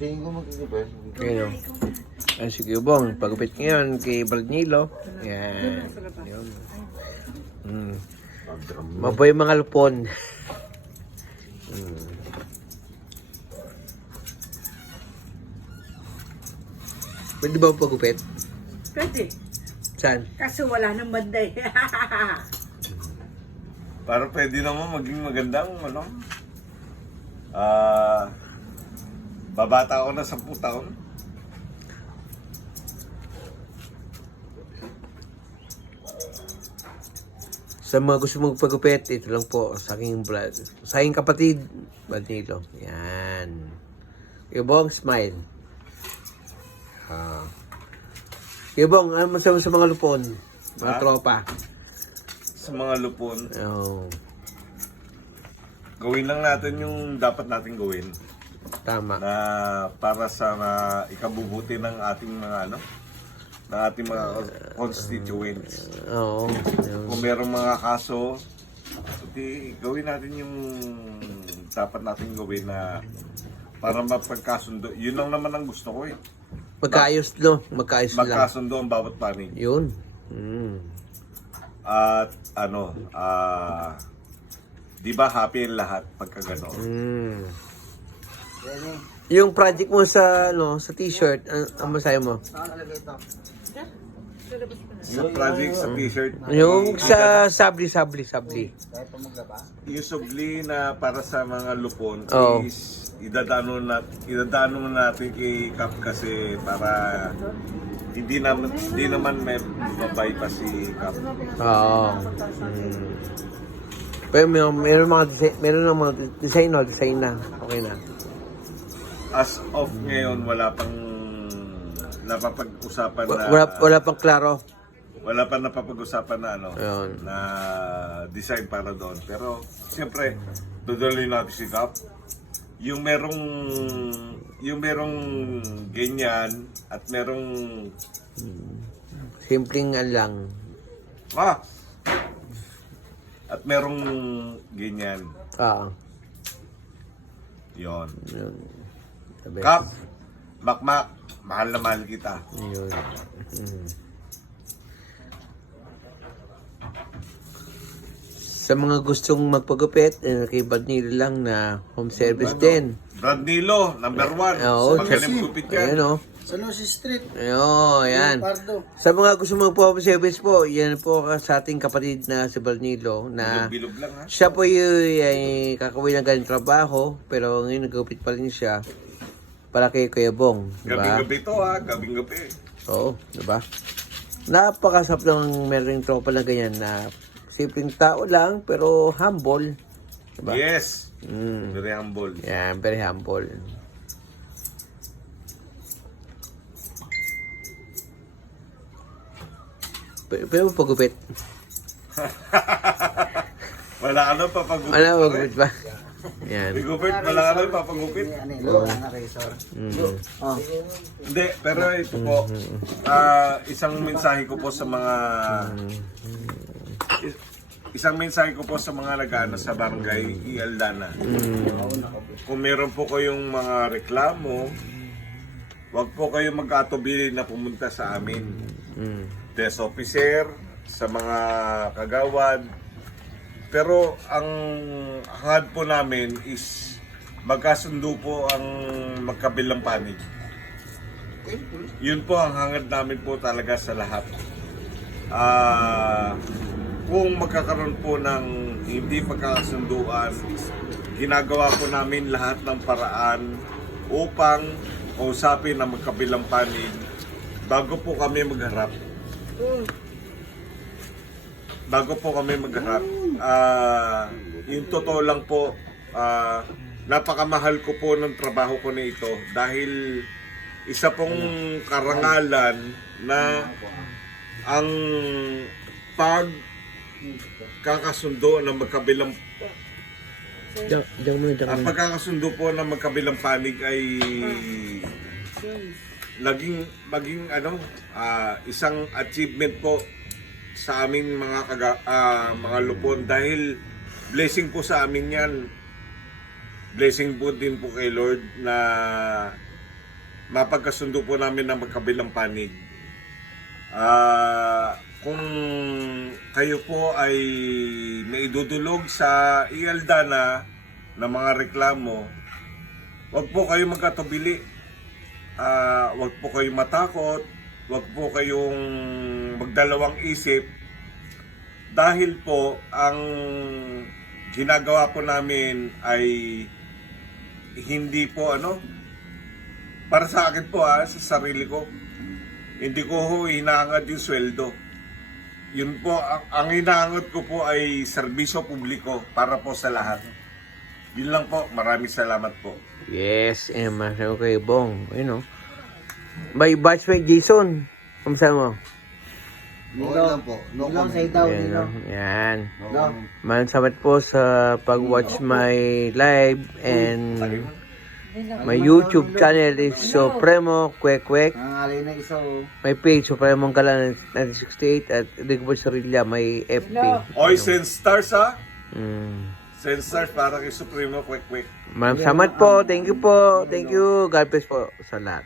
Sige ko magkikipin. Ayun o. Ay, si Cubong, pagupit ngayon kay Bradnilo. Yan. Yun. Maboy mga lupon. Pwede ba pagupit? Pwede. Saan? Kaso wala nang banday. Para pwede naman maging magandang, ano? Babata ako na 10 taon. Sa mga gusto magpagupit, ito lang po sa aking brad. Sa aking kapatid, Bradnilo. Yan. Cubong, smile. Cubong, ano masabi sa mga lupon? Mga tropa. Sa mga lupon, Oh, gawin lang natin yung dapat natin gawin. tama. Na para sa ikabubuti ng ating mga, ano? Ng ating mga constituents. Oo. Kung merong mga kaso, di gawin natin yung dapat natin gawin na para mapagkasundo. Yun lang naman ang gusto ko eh. Magkaayos, no? Magkaayos lang. Magkasundo ang bawat panig. Yun. At ano, di ba happy ang lahat pagka gano'n? Yung project mo sa, ano, sa t-shirt, ang masaya mo? Yung project sa t-shirt, Yung sa sabli. yung subli na para sa mga lupon Oo. is idadano natin kay Kap kasi para hindi naman may babay pa si Kap. Oo. Pero meron mga design na. Okay na. As of ngayon, wala pang napapag-usapan na Wala pang klaro. wala pa napapag-usapan na ano Ayun. na design para doon. Pero siyempre, tutuloy natin si Kap. Yung merong ganyan at merong Simpleng lang. at merong ganyan. Yon. Yun. The best. Kap, Makmak, mahal na mahal kita. Yun. Sa mga gustong magpagupit, kay Bradnilo lang na home service din. Bradnilo, number 1. Oo, Magaling gupit yan. Ayan o. Sa Lucy Street, Ayun, yan. Pardo. Sa mga gusto magpo-home service po, yan po sa ating kapatid na si Bradnilo na Bilog lang ha. siya po yung kakawin ng ganang trabaho, pero ngayon nagupit pa rin siya para kay Kuya Bong. Diba? Gabing-gabi to ha, gabing-gabi. Oo, diba? Napakasap ng meron tropa na ganyan na simpleng tao lang, pero humble. Diba? Yes. Very humble. Yan, very humble. Pero pagupit. Wala ka na papagupit. Ano, pagupit ba? Yan. Gupit, wala ka na papagupit. Ano yun? Ang razor. Oh. Hindi, pero ito po, isang mensahe ko po sa mga nag-ano sa barangay Ialdana. Kung meron po kayong mga reklamo, wag po kayong mag-atubili na pumunta sa amin. Desk officer, sa mga kagawad. Pero ang hangad po namin is magkasundo po ang magkabilang panig. Yun po ang hangad namin po talaga sa lahat. Kung magkakaroon po ng hindi pagkakasunduan, ginagawa po namin lahat ng paraan upang kausapin ang magkabilang panig bago po kami magharap. Yung totoo lang po, napakamahal ko po ng trabaho ko na ito dahil isa pong karangalan na ang pagkakasundo ng magkabilang ang pagkakasundo po ng magkabilang panig ay maging isang achievement po sa aming mga lupon dahil blessing po sa amin yan. Blessing po din po kay Lord na mapagkasundo po namin na magkabilang panig. Kung kayo po ay maidudulog sa Ialdana na mga reklamo, wag po kayo magkatubili. Wag po kayong matakot, wag po kayong magdalawang isip dahil po ang ginagawa po namin ay hindi po para sa akin po sa sarili ko. Hindi ko ho hinaangad yung sweldo. Yun po, ang hinaangad ko po ay serbisyo publiko para po sa lahat. Yun lang po, maraming salamat po. Yes, masabi ko kay Bong. Ayun, By batchmate Jason. Kamusta mo? Okay lang po. No comment. Say down, Yan. No. Maraming salamat po sa pag-watch my live and my YouTube channel is Supremo Kwek. Nangangalay na isa oh. My page, Supremo Galan 1968 at Rigbo Sarilla, may FB. Oy, send stars ha? Mm. Send stars para kay Supremo Kwek. Maraming salamat po. Thank you po. Thank you. God bless po sa lahat.